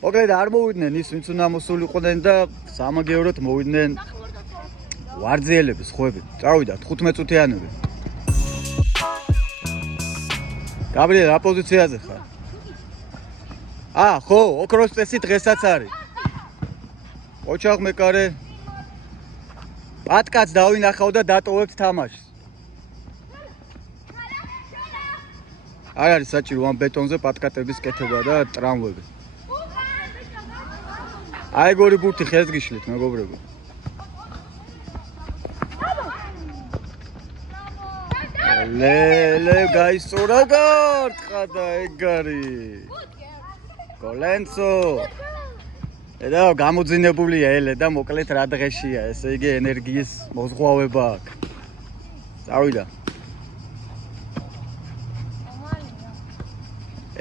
მოკლედ არ მოვიდნენ ის ვინც უნდა მოსულიყვნენ და სამაგევროდ მოვიდნენ ვარძიელები, სხვები. წავიდა 15 წუთიანები. გაბრიელ, რა პოზიციაზე ხარ? ხო, ოქროს წესი დღესაც არის. ოჩაღ მეკარე პატკაც დავინახავ და დატოვებთ თამაშს. არ არის საჭირო ამ ბეტონზე პატკატების კეთება და ტრამვები. აი გორი ბურთი ხელს გიშლით, მეგობრებო. ლელე გაისწორა გარტყა და ეგარი. გოლენცო. და გამოძინებულია ელე და მოკლედ რა დღეშია, ესე იგი ენერგიის მოზღვავება აქვს. წავიდა.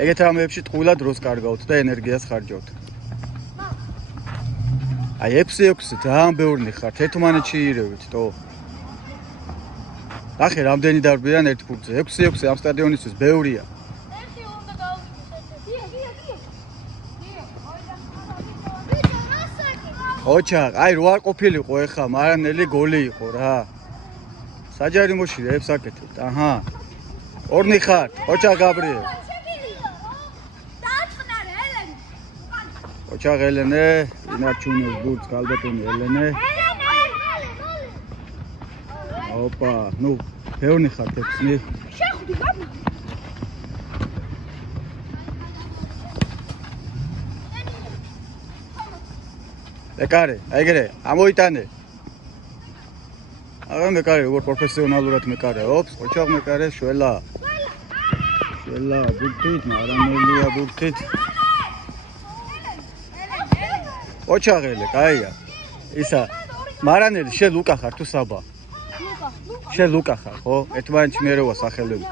ეგეთ რამეებში ტყუილად დროს კარგავთ და ენერგიას ხარჯავთ. აი 6-6 ძალიან ბევრი ხართ, ერთმანეთში ირევით, თო. ახე რამდენი დარბიან ერთ ფურცზე? 6-6 ამ სტადიონისთვის ბევრია. ოჩაღ, აი რო არ ყოფილიყო ეხა, მარანელი გოლი იყო რა. საჯარიმოში რებს აკეთებთ. აჰა. ორნი ხართ, ოჩაღ გაბრიელ. ოჩაღ ელენე, ინარჩუნებს ბურთს გალბატონი ელენე. ოპა, ნუ, ბევრი ხართ 6-ნი. შეხვდი ბაბა. მეკარე, აიგერე, ამოიტანე. აღა მეკარე, როგორ პროფესიონალურად მეკარე, ოპს, ოჩაღ მეკარე, შველა. შველა, ბურთით, მარანელია ბურთით. ოჩაღელე, კაია. ისა, მარანელი, შე ლუკა ხარ თუ საბა? შე ლუკა ხარ, ხო? ერთმანეთში მიერევა სახელები.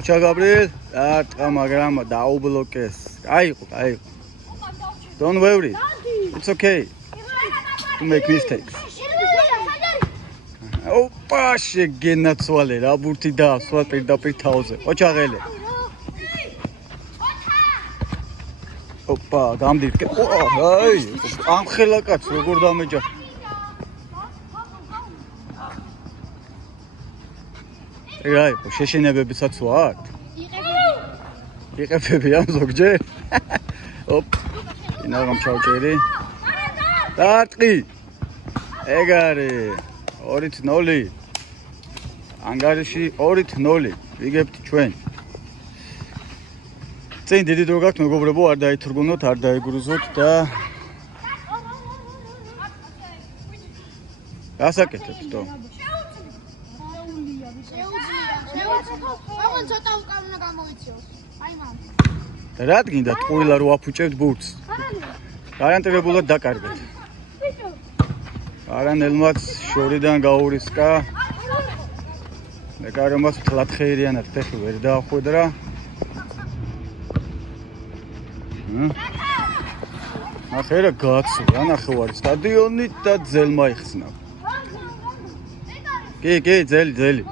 ოჩა გაბრიელ, დარტყა, მაგრამ დაუბლოკეს. აიყო. Don't worry. It's okay to make mistakes. ოპა, შეგენაცვალე რა ბურთი დაასვა პირდაპირ თავზე. ოჩაღელე. ოპა, გამდირკე. აი, ამ ხელა კაც როგორ დამეჯახ. აი, შეშინებებიცაც ვართ? იყებები ამ ზოგჯერ? ოპ. ინაღამ ჩავჭერი. დარტყი. ეგარი. 2-0. ანგარიში 2-0. ვიგებთ ჩვენ. წინ დიდი დრო გაქვთ მეგობრებო, არ დაითრგუნოთ, არ დაეგრუზოთ და გასაკეთებთ თო. აღარ ცოტა უკავნა გამოიწიოს. აი მამ. რა გინდა ტყუილა რო აფუჭებთ ბურთს? გარანტირებულად დაკარგეთ. არანელმაც შორიდან გაურისკა. მეკარემაც თლათხეირიანად ფეხი ვერ დაახვედრა. ახერა გაცურა ნახევარი სტადიონით და ძელმა იხსნა. კი, ძელი.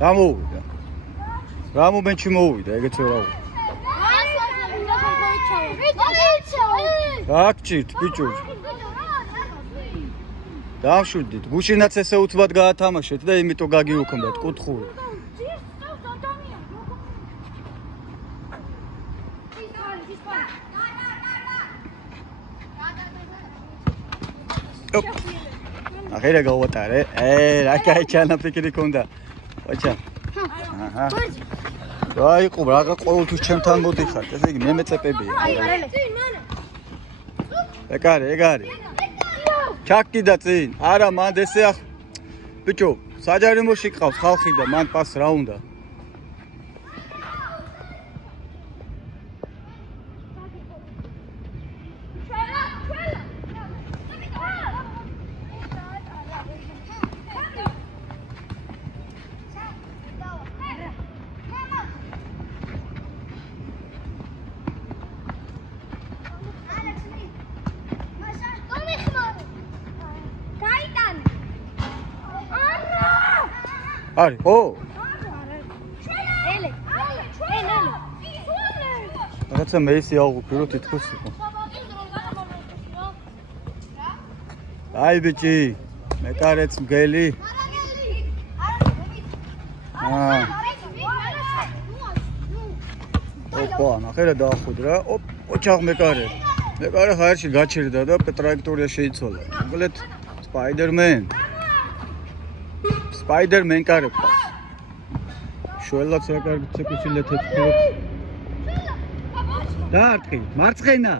რა მოვიდა? რა მომენტში მოვიდა, ეგეც ვერ აუ. რა გჭირთ, ბიჭო? დავშვიდით, გუშინაც ესე უცბად გაათამაშეთ და იმიტომ გაგიუქმდათ კუთხური. ახერა გავატარე. რა кайჩანა ფიქრი ქონდა. ოჩა. აჰა. რაიყო, რაღა ყოველთვის ჩემთან მოდიხართ. ესე იგი მე მეწეპებია. ეგარი. ჩაკიდა წინ. არა, მანდ ესე ბიჭო, საჯარიმოში ყავს ხალხი და მან პას რა უნდა? არის ხო? ელე. რაღაცა მეისი აღვფირო თითქოს იყო. აი ბიჭი, მეკარეც მგელი. ოპა, ნახე რა დაახუდრა. ოჩაღ მეკარე. მეკარე ხაერში გაჩერდა და ტრაექტორია შეიცვალა. მოკლედ სპაიდერმენ. სპაიდერმენ კარე ყავს. შველაც რა კარგი ცეკუცილეთებს ხურობს. დაარტყი, მარცხენა.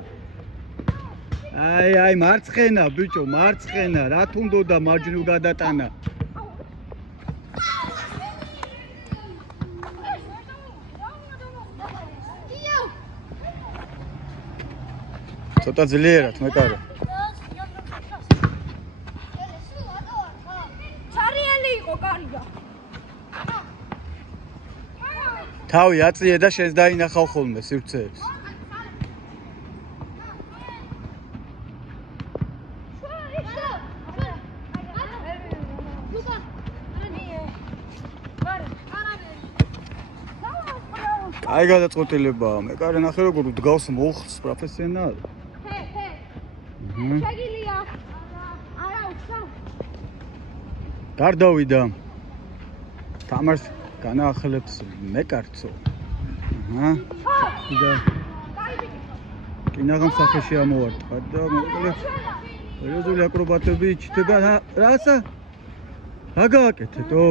აი, მარცხენა, ბიჭო, მარცხენა. რა თუნდოდა მარჯვნივ გადატანა. ცოტა ძლიერად, მეკარე. ჩარიელი იყო კარგა. თავი აწიე და შენს დაინახავ ხოლმე სივრცეებს. აი გადაწყვეტილებაა, მეკარე ნახე როგორ დგავს მოხს პროფესიონალი. შეგილია. არა უცხო. გარდავიდა. თამარს განაახლებს მეკარცო. და კინაღამ სახეში ამოვარტყა და მოკლედ რეზული აკრობატები იჩდება რასა? რა გააკეთეთო?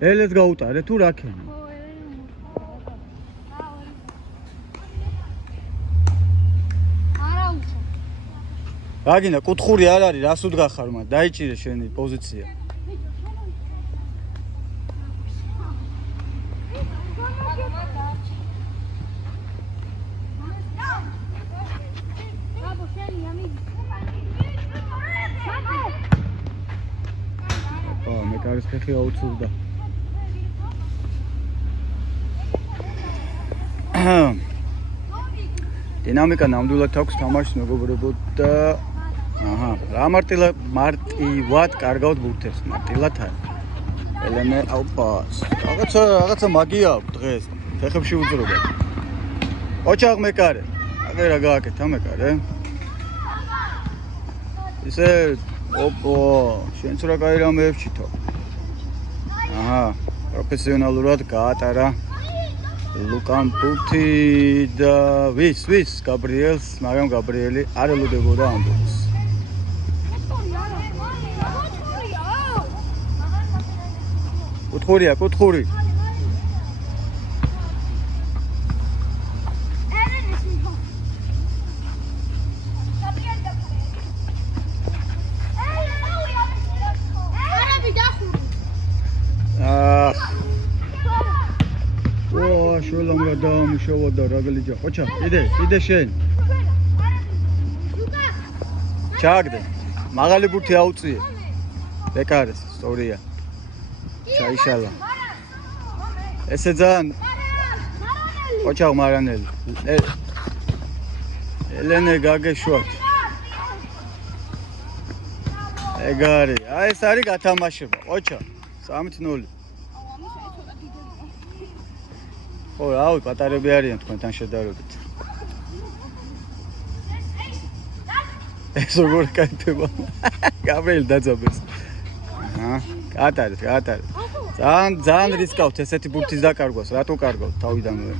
ელეს გაუტარე თუ რა ქენა? არა უცხო. რაგინა კუთხური არ არის, რას უდგახარ მაგ დაიჭირე შენი პოზიცია. მეკარის ფეხი აუცურდა. დინამიკა ნამდვილად აქვს თამაშს მეგობრებო და რა მარტივად კარგავთ ბურთებს, მარტივად არის. ელენე აუპას. რაღაცა მაგია აქვს დღეს. ფეხებში უძრობა. ოჩაღ მეკარე. აღე რა გააკეთა მეკარე? ისე ოპო, შენც რა კაი რამეებს ჩითო. პროფესიონალურად გაატარა ლუკამ ბურთი და ვის გაბრიელს, მაგრამ გაბრიელი არ ელოდებოდა ამბობს. კუთხურია. შოლამ რა დაამუშავა და რა გლიჯა. ოჩა, იდე შენ. ჩაგდე. მაღალი ბურთი აუწიე. მეკარეს სწორია. ჩაიშალა. ესე ძალიან ოჩა მარანელი. ელენე გაგეშვათ. ეგარი. აი ეს არის გათამაშება. ოჩა 3-0. ო, რავი, პატარები არიან თქვენთან შედარებით. ეს როგორ კაითება? გაბრიელი დაძაბეს. გაატარეთ. ძალიან რისკავთ ესეთი ბურთის დაკარგვას. რატო კარგავთ თავიდანვე?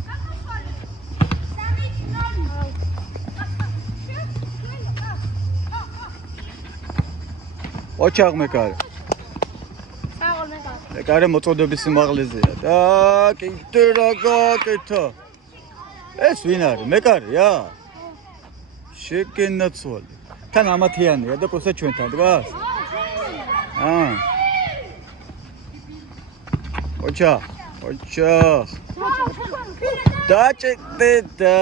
ოჩაღ მეკარე. მეკარე მოწოდების სიმაღლეზეა და კიდე რა გააკეთა? ეს ვინ არის? მეკარეა? შეგენაცვალე. თან ამათიანია და პროსე ჩვენთან დგას? ოჩა. დაჭედე და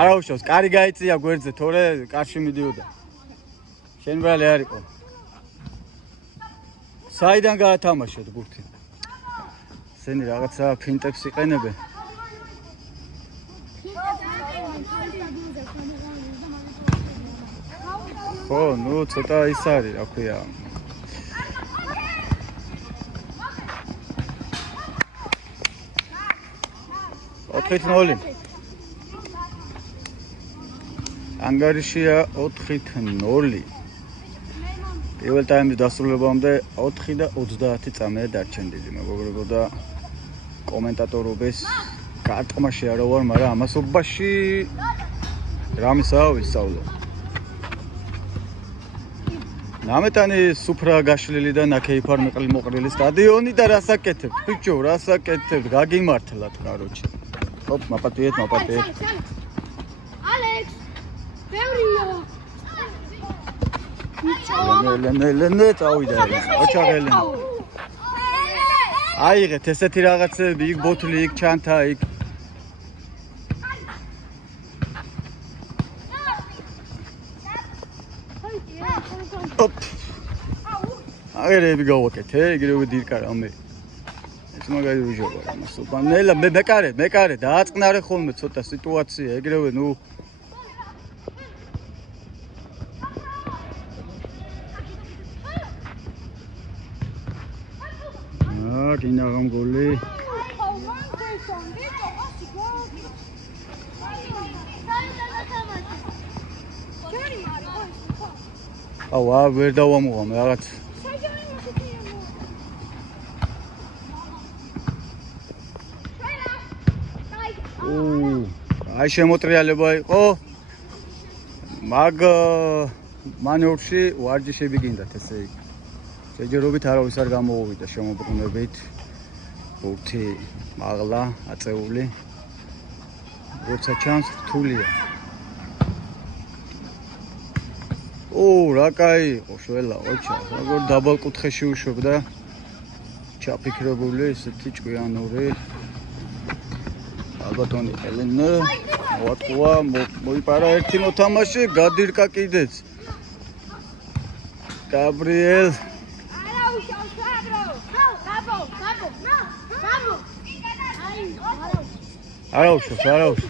არა უშავს, კარი გაიწია გვერდზე, თორე კარში მიდიოდა. შენ ბრალი არ იყო. საიდან გაათამაშეთ ბურთი? სენი რაღაცა ფინტებს იყენებენ. ხო, ნუ ცოტა ის არის, რა ქვია. 4-0. ანგარიშია 4-0. პირველ ტაიმის დასრულებამდე 4 და 30 წამია დარჩენილი. მეგობრებო და კომენტატორობის კარტყმაში არა ვარ, მაგრამ ამასობაში რამისაა ვისწავლე. ნამეტანი სუფრა გაშლილი და ნაკეიფარ მოყრილი სტადიონი და რასაკეთებთ? ბიჭო, რასაკეთებთ? გაგიმართლათ, კაროჩე. ოპ, მაპატიეთ. ალექს! ბევრია! ელენე, წავიდა. ოჩაღელი. აიღეთ ესეთი რაღაცები, იქ ბოთლი, იქ ჩანთა, იქ. ოპ. აგერები გავაკეთე, ეგრევე დირკა რამე. ეს მაგარი უჟობა ამას. ნელა მეკარე, დააწყნარე ხოლმე ცოტა სიტუაცია, ეგრევე ნუ გინაღამ გოლი. აუ, ვერ დავამოღამ რაღაც. აი შემოტრიალება იყო. მაგ მანევრში ვარჯიშები გინდათ ესე იგი. შეჯერობით არავის არ გამოუვიდა შემოbrunებით. ბურთი მაღლა აწეული. როცა ჩანს რთულია. რა კაი იყო შველა, ოჩა. როგორ დაბალ კუთხეში უშვებდა. ჩაფიქრებული ესეთი ჭკვიანური. ალბათონი ელენე მოატყუა, მოიპარა ერთი მოთამაშე, გადირკა კიდეც. გაბრიელ არაუშავს.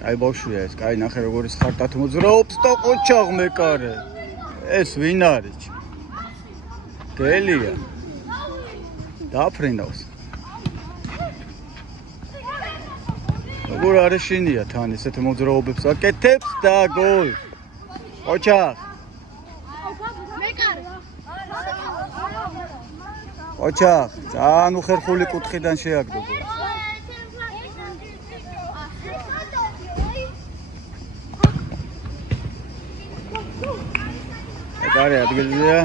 კაი ბავშვია ეს, კაი ნახე როგორ ის ხარტად მოძრაობს და ყოჩაღ მეკარე. ეს ვინ არის? გელია. დააფრინავს. როგორ არეშინია თან ესეთ მოძრაობებს აკეთებს და გოლ. ყოჩაღ. ყოჩაღ, ძალიან უხერხული კუთხიდან შეაგდო. მეკარე ადგილზეა.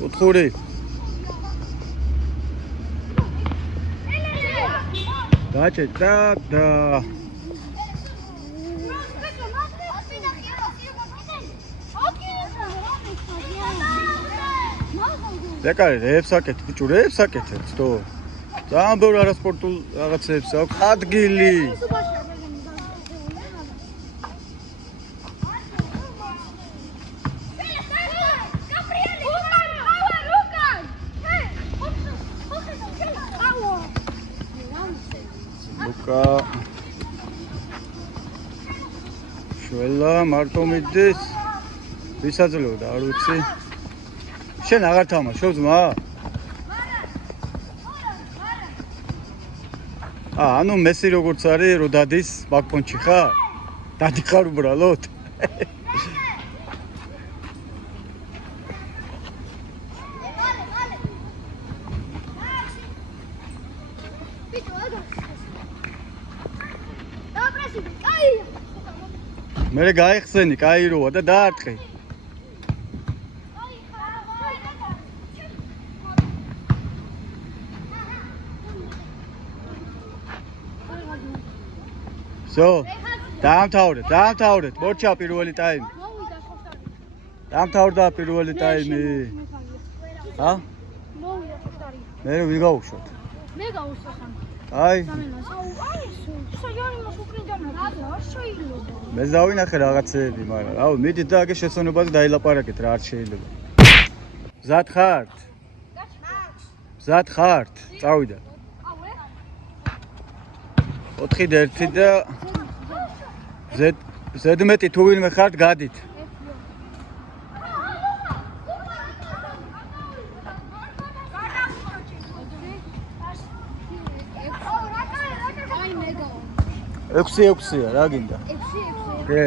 კუთხური. დაჭეჭა და მეკარე რეებს აკეთებ, ბიჭო, რეებს აკეთებს თო. ძალიან ბევრ არასპორტულ რაღაცებს აქვს. ადგილი. ლუკა. შველა მარტო მიდის. ვისაძლევდა, არ ვიცი. შენ აღარ თამაშობ ძმა? ანუ მესი როგორც არის, რო დადის ბაკპონჩი ხარ? დადი ხარ უბრალოდ? მე გაიხსენი, კაიროა და დაარტყი. So, დაამთავრეთ, მორჩა პირველი ტაიმი. დაამთავრდა პირველი ტაიმი. ჰა? მე ვიგაუშვოთ. მე გავუსვახან. აი საჯარი მას უკრიდან არ შეიძლება. მე დავინახე რაღაცეები, მაგრამ რავი, მიდით და აგე შეცდომებაზე დაილაპარაკეთ რა არ შეიძლება. მზად ხართ? მზად ხართ? წავიდა. 4-1 და ზედმეტი თუ ვინმე ხართ გადით. ექვსი ექვსია, რა გინდა? კი.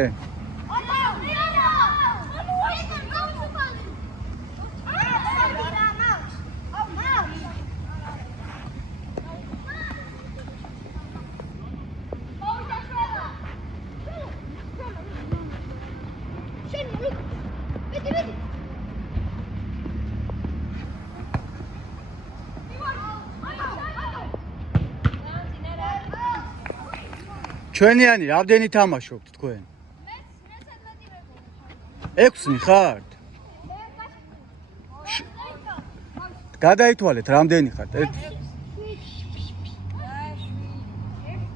ჩვენიანი რამდენი თამაშობთ თქვენ? მე 6 ხართ? გადაითვალეთ რამდენი ხართ?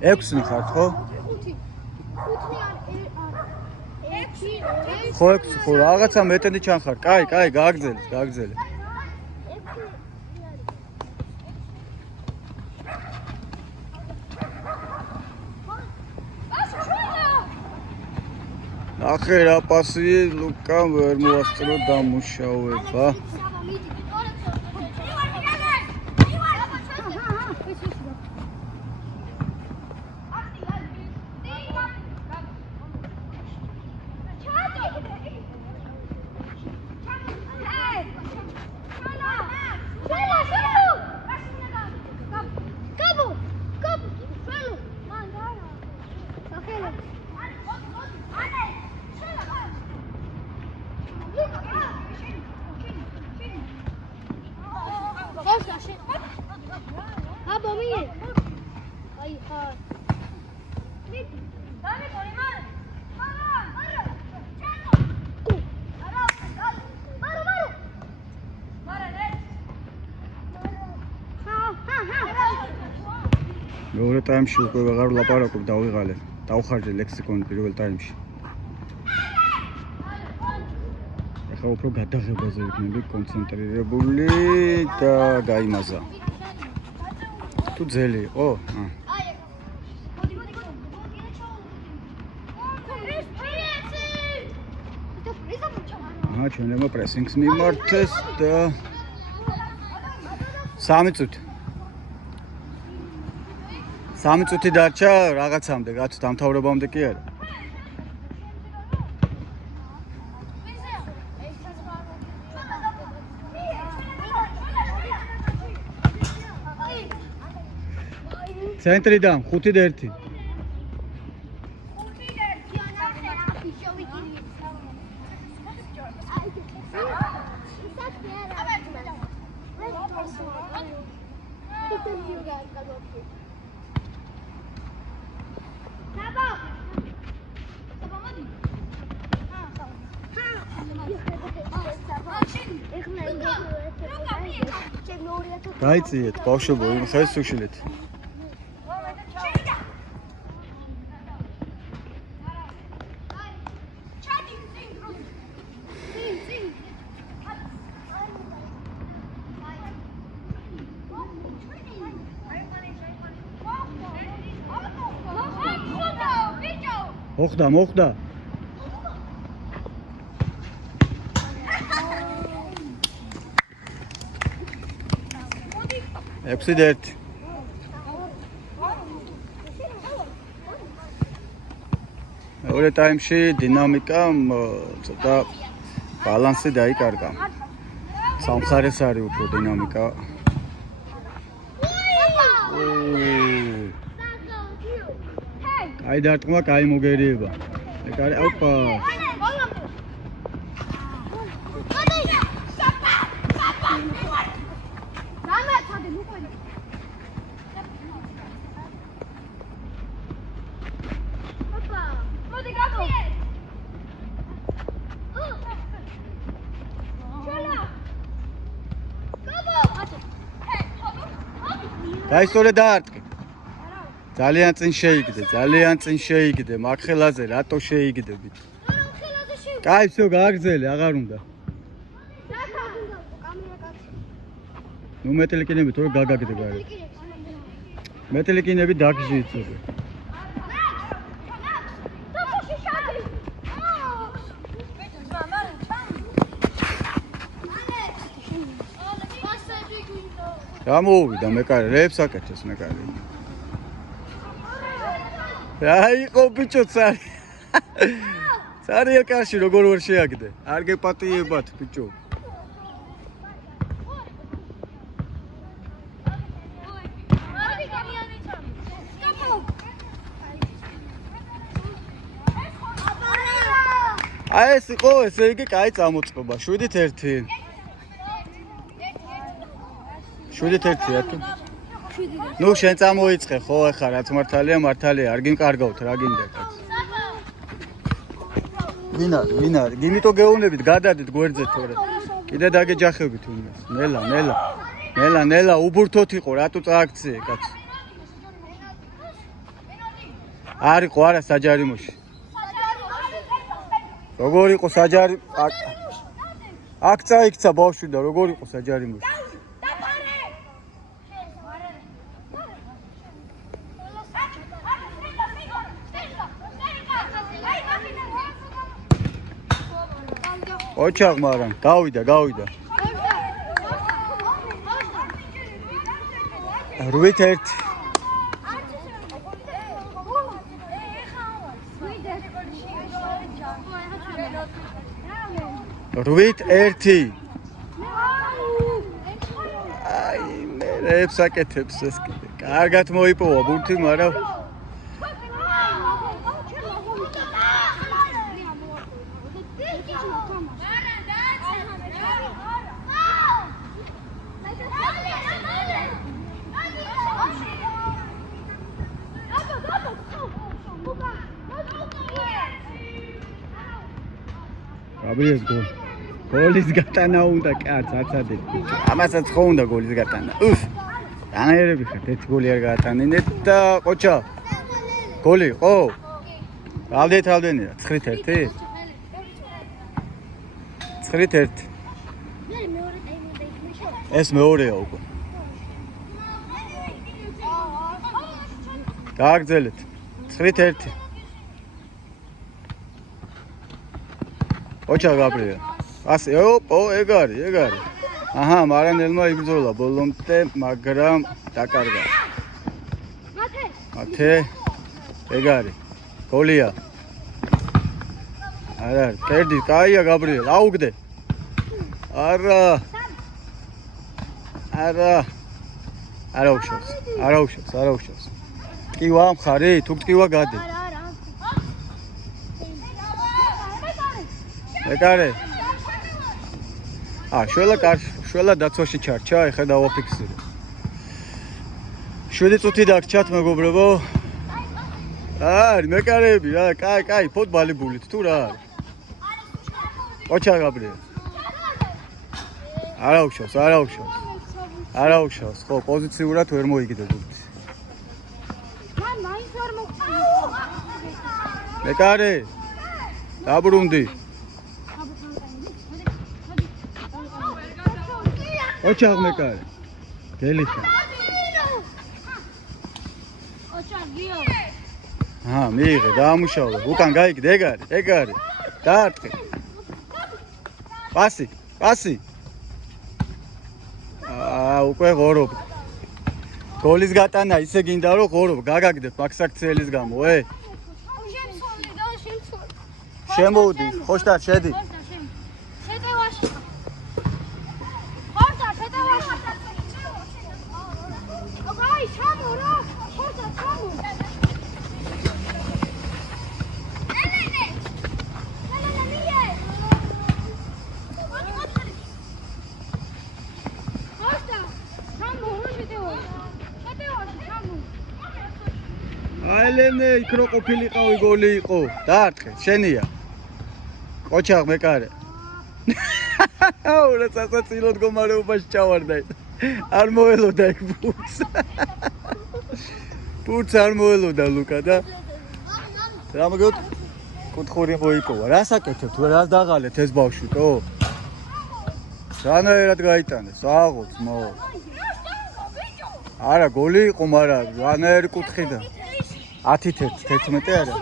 6 ხართ, ხო? 5 ხო 6 ხო რაღაცა მეტები ჩანხარ. კაი, გააგზელეთ. ნახე რა პასი ლუკამ ვერ მოასწრო დამუშავება. მეორე ტაიმში უკვე ვეღარ ვლაპარაკობ, დავიღალე. დავხარჯე ლექსიკონი პირველ ტაიმში. ახლა უფრო გადაღებაზე ვიქნები კონცენტრირებული და გაიმაზა. თუ ძელი იყო? ჩვენებმა პრესინგს მიმართეს და 3 წუთი. 3 წუთი დარჩა რაღაცამდე, რაც დამთავრებამდე კი არა. ცენტრიდან 5-1. დაიციეთ, ბავშვებო, იმ ხელს უშილეთ. მოხდა. 6-1. მეორე ტაიმში დინამიკამ ცოტა ბალანსი დაიკარგა. სამხარეს არის უფრო დინამიკა. აი დარტყმა, კაი მოგერიება. ეგ არის ოპა. გაისწორე დაარტყი. ძალიან წინ შეიგდე, მახელაზე რატო შეიგდებით? კაი, всё, გააგრძელე, აღარ უნდა. ნუ მეტელიკინები თორე გაგაგდება რა. მეტელიკინები დაგჟი იწოდე. გამოვიდა მეკარე, რეებს აკეთეს მეკარე. რა იყო ბიჭო цаრი? цаრია კარში როგორ ვერ შეაგდე? არ გეპატიებათ ბიჭო. აი ეს იყო, ესე იგი, კაი წამოწყობა. 7-1. 7-1-ია თუ? ნუ შენ წამოიწყე ხო, ახლა რაც მართალია, არ გიმკარგავთ, რა გინდა კაც. ვინ არის? გიმიტო გეუნებით, გადადით გვერდზე თორე. კიდე დაგეჯახებით უმეს. ნელა, უბურთოთ იყო, რატო წააქციე კაც? არისო არა საჯარიმოში. როგორ იყო საჯარი? აქ წაიქცა ბავშვი და როგორ იყო საჯარიმოში? ოჩაღ მაგრამ გავიდა 8-1 8-1 აი მე რეებს აკეთებს ეს კიდე კარგად მოიპოვა ბურთი მაგრამ აბიეს გოლის გატანა უნდა კაც აცადეთ ამასაც ხო უნდა გოლის გატანა უფ დანაერები ხართ ერთ გოლი არ გაატანინეთ და ყოჩა გოლი ხო რამდენია 9-1 9-1 ეს მეორეა უკვე გააგრძელეთ 9-1 ოჩა გაბრია ასე ოპო ეგ არის აჰა მარანელმა იბრძოლა ბოლომდე მაგრამ დაკარგა მათე ეგ არის გოლია არა კერდი კაია გაბრიელ აუგდე არა არაუშავს ტკივა მხარი თუ ტკივა გადი ეკარე შველა დაცვაში ჩარჩა ეხლა დავაფიქსირე 7 წუთი დაგჭათ მეგობრებო არის მეკარეები რა კაი ფუტბოლიბულით თუ რა არის ოჩა გაბრია არაუშავს ხო პოზიციურად ვერ მოიგდე ბურთი მაინც არ მოგწია მეკარე დაბრუნდი ოჩაღ მეკარე გელიხა ოჩაღიო მიიღე დაამუშავე უკან გაიგდე ეგ არის დაარტყი პასი უკვე ღორობ გოლის გატანა ისე გინდა რომ ღორობ გაგაგდებ მაქსაქციელის გამო შემოვდი ხოშტარ შედი აელენე იქ რო ყოფილიყავი გოლი იყო დაარტყე შენია ყოჩაღ მეკარე აუ რა სასაცილო მდგომარეობაში ჩავარდა არ მოელოდა იქ ბურთს ბურთს არ მოელოდა ლუკა და რა მოგეთ კუთხური მოიპოვა. რას აკეთებთ? რას დაღალეთ ეს ბავშვიკო? რანაირად გაიტანეს? აღოც მო. არა, გოლი იყო, მაგრამ რანაირი კუთხიდან. 10-11 არა.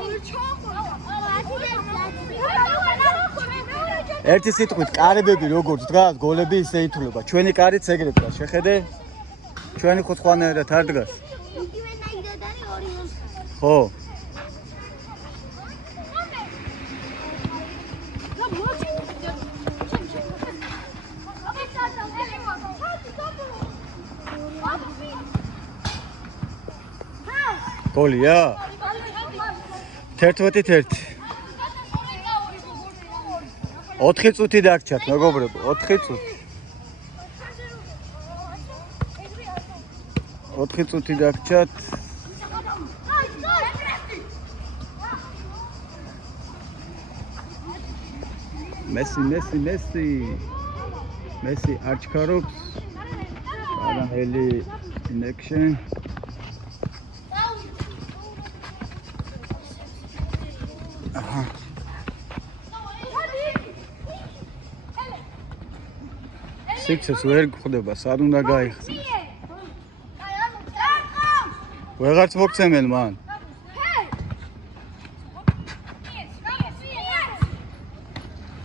ერთი სიტყვით, კარებები როგორც დგას, გოლები ისე ითვლება. ჩვენი კარიც ეგრე დგას. შეხედე? ჩვენი ხო სხვანაირად არ დგას. ხო. გოლია? 11-1. 4 წუთი დაგჭათ, მეგობრებო, 4 წუთი. 4 წუთი დაგჭათ. Messi archkarობს. Araheli in action. Aha. Sixes ვერ გვხვდება, სად უნდა გაიხსნას. ვეღარც მოგცემენ მან.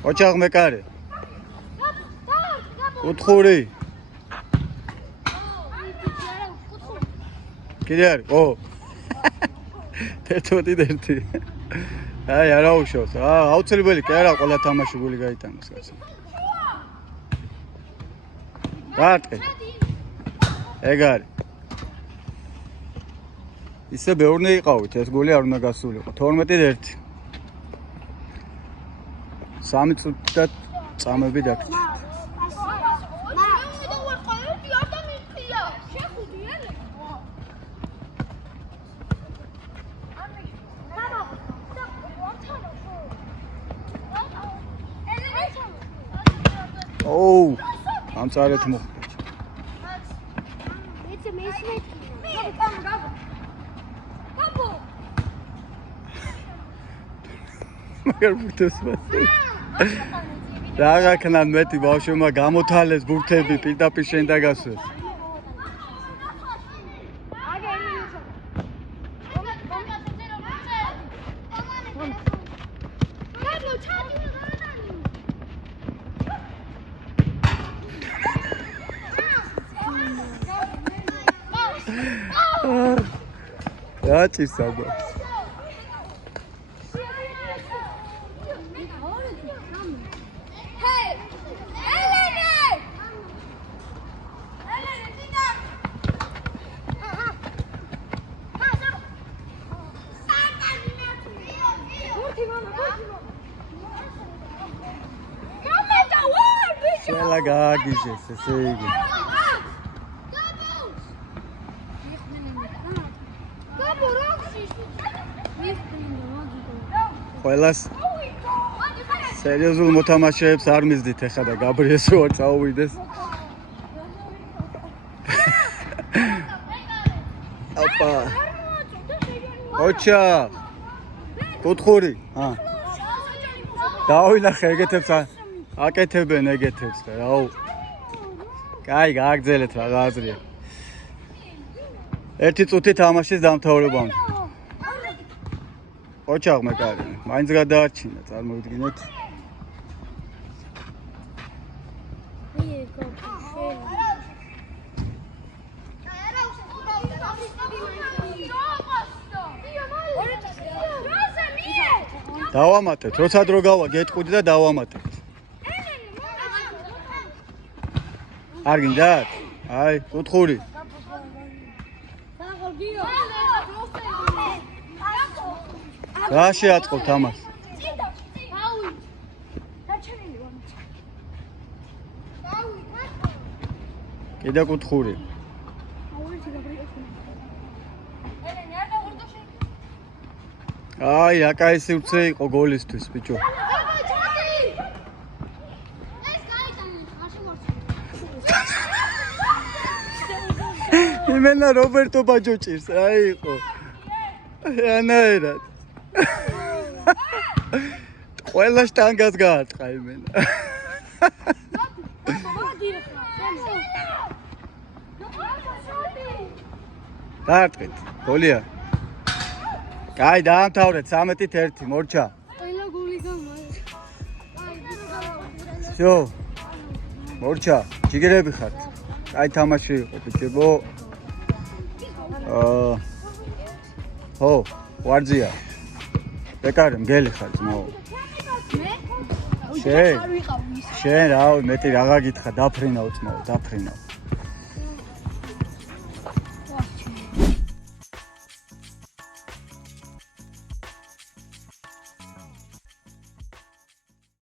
ოჩაღ მეკარე. კუთხური. კიდე არის? ო. 11-1. აი, არა უშავს. აუცილებელი კი არა, ყველა თამაში გული გაიტანოს კაცო. დაარტყე. ეგ არის. ისე ბევრი იყავით, ეს გული არ უნდა გასულიყო. 12-1. 3 წუთი და წამები დაგჭირდა. ოუ, ამწარეთ მოხდა. მაგარ ბურთებს ვასწავლე. რა გაქნა მეტი ბავშვმა გამოთალეს ბურთები პირდაპირ შენ დაგასვეს. რა ჭირსაბა. შელა გააგიჟეს ესე იგი. ყველას სერიოზულ მოთამაშეებს არ მისდით ეხლა და გაბრიეს რო არ წაუვიდეს. ოპა. ოჩა. კუთხური. დავინახე ეგეთებს აკეთებენ ეგეთებს და რაო. კაი, გააგრძელეთ რა აზრია. 1 წუთი თამაშის დამთავრებამდე. ოჩაღ მეკარე, მაინც გადაარჩინა, წარმოვიდგინეთ. დავამატეთ, როცა დრო გავა გეტყვიდი და დავამატეთ. არ გინდათ? აი, კუთხური. რა შეაწყობთ ამას? კიდე კუთხური. აი, აკაისი უცე იყო გოლისთვის, ბიჭო. იმენა რობერტო ბაჯოჭირს რა იყო. ანაერად. ყველა შტანგას გაარტყა იმენა. დაარტყით. გოლია. კაი, დაამთავრეთ 13-1 მორჩა. ყველა გოლი გამარჯვება. всё. მორჩა, ჯიგერები ხართ. კაი თამაში იყო ბიჭებო. ხო, ვარძია. ბეკარი მგელი ხარ ძმაო. შენ რა, მეტი რაღა გითხრა, დაფრინავ ძმაო, დაფრინავ.